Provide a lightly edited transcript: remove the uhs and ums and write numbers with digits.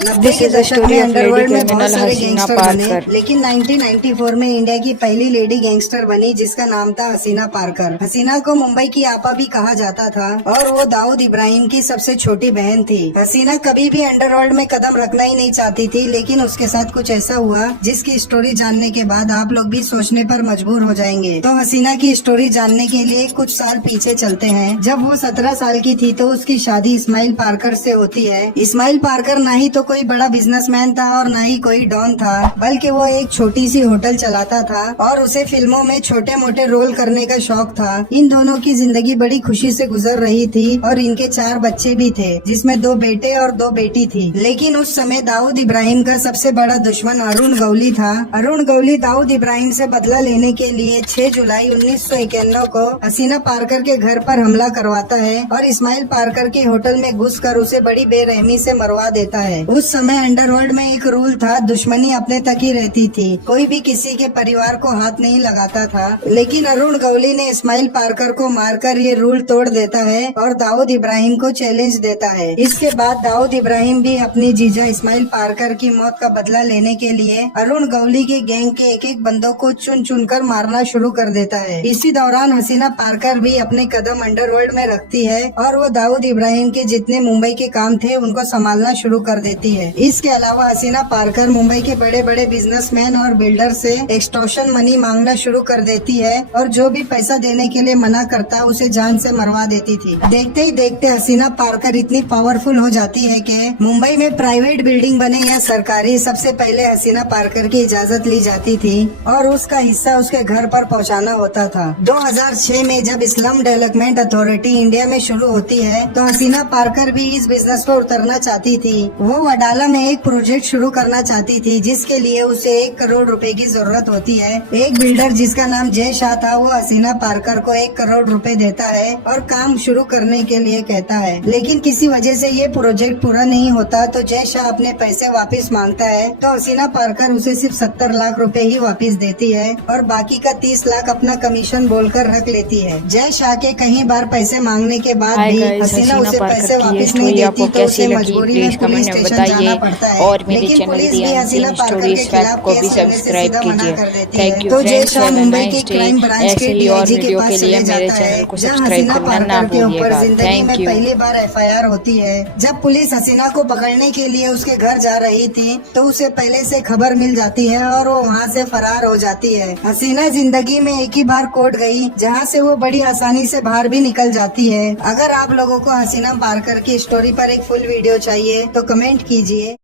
90 के दशक में अंडरवर्ल्ड में बहुत सारे हसीना गैंगस्टर बने, पारकर। लेकिन 1994 में इंडिया की पहली लेडी गैंगस्टर बनी जिसका नाम था हसीना पारकर। हसीना को मुंबई की आपा भी कहा जाता था और वो दाऊद इब्राहिम की सबसे छोटी बहन थी। हसीना कभी भी अंडरवर्ल्ड में कदम रखना ही नहीं चाहती थी, लेकिन उसके साथ कुछ ऐसा हुआ जिसकी स्टोरी जानने के बाद आप लोग भी सोचने पर मजबूर हो जाएंगे। तो हसीना की स्टोरी जानने के लिए कुछ साल पीछे चलते हैं। जब वो 17 साल की थी तो उसकी शादी इस्माइल पारकर से होती है। इस्माइल पारकर ना ही तो कोई बड़ा बिजनेसमैन था और ना ही कोई डॉन था, बल्कि वो एक छोटी सी होटल चलाता था और उसे फिल्मों में छोटे मोटे रोल करने का शौक था। इन दोनों की जिंदगी बड़ी खुशी से गुजर रही थी और इनके 4 बच्चे भी थे, जिसमें 2 बेटे और 2 बेटी थी। लेकिन उस समय दाऊद इब्राहिम का सबसे बड़ा दुश्मन अरुण गौली था। अरुण गौली दाऊद इब्राहिम से बदला लेने के लिए 6 जुलाई 1991 को हसीना पारकर के घर पर हमला करवाता है और इस्माइल पारकर के होटल में घुसकर उसे बड़ी बेरहमी से मरवा देता है। उस समय अंडरवर्ल्ड में एक रूल था, दुश्मनी अपने तक ही रहती थी, कोई भी किसी के परिवार को हाथ नहीं लगाता था। लेकिन अरुण गौली ने इस्माइल पारकर को मारकर ये रूल तोड़ देता है और दाऊद इब्राहिम को चैलेंज देता है। इसके बाद दाऊद इब्राहिम भी अपनी जीजा इस्माइल पारकर की मौत का बदला लेने के लिए अरुण गौली के गैंग के एक बंदों को चुन चुन कर मारना शुरू कर देता है। इसी दौरान हसीना पारकर भी अपने कदम अंडरवर्ल्ड में रखती है और वो दाऊद इब्राहिम के जितने मुंबई के काम थे उनको संभालना शुरू कर देती है। इसके अलावा हसीना पारकर मुंबई के बड़े बड़े बिजनेसमैन और बिल्डर से एक्सटॉर्शन मनी मांगना शुरू कर देती है और जो भी पैसा देने के लिए मना करता उसे जान से मरवा देती थी। देखते ही देखते हसीना पारकर इतनी पावरफुल हो जाती है कि मुंबई में प्राइवेट बिल्डिंग बने या सरकारी, सबसे पहले हसीना पारकर की इजाजत ली जाती थी और उसका हिस्सा उसके घर पर पहुंचाना होता था। 2006 में जब स्लम डेवलपमेंट अथॉरिटी इंडिया में शुरू होती है तो हसीना पारकर भी इस बिजनेस पर उतरना चाहती थी। वो वडाला में एक प्रोजेक्ट शुरू करना चाहती थी जिसके लिए उसे 1 करोड़ रुपए की जरूरत होती है। एक बिल्डर जिसका नाम जय शाह था वो हसीना पारकर को 1 करोड़ रुपए देता है और काम शुरू करने के लिए कहता है, लेकिन किसी वजह से ये प्रोजेक्ट पूरा नहीं होता तो जय शाह अपने पैसे वापस मांगता है तो हसीना पारकर उसे सिर्फ 70 लाख रुपए ही वापस देती है और बाकी का 30 लाख अपना कमीशन बोलकर रख लेती है। जय शाह के कई बार पैसे मांगने के बाद भी हसीना उसे पैसे वापस नहीं देती तो उसे मजबूरी में पुलिस स्टेशन जाना पड़ता है। और मेरे लेकिन चैनल पुलिस भी हसीना पारकर के खिलाफ को भी केस करने से सब्सक्राइब सीधा मना कीजिए। कर देती थैंक है। यू तो जय friends, Shah have a Mumbai के नाइस डे। क्राइम ब्रांच ऐसे के ही और डीआईजी के वीडियो पास के लिए चले मेरे जाता चैनल है, को जहाँ सब्सक्राइब हसीना करना ना पारकर के ऊपर भूलिएगा। जिंदगी थैंक में यू। पहली बार एफआईआर होती है। जब पुलिस हसीना को पकड़ने के लिए उसके घर जा रही थी तो उसे पहले से खबर मिल जाती है और वो वहाँ से फरार हो जाती है। हसीना जिंदगी में एक ही बार कोर्ट गई जहाँ से वो बड़ी आसानी से बाहर भी निकल जाती है। अगर आप लोगों को हसीना पारकर की स्टोरी पर एक फुल वीडियो चाहिए तो कमेंट कीजिए।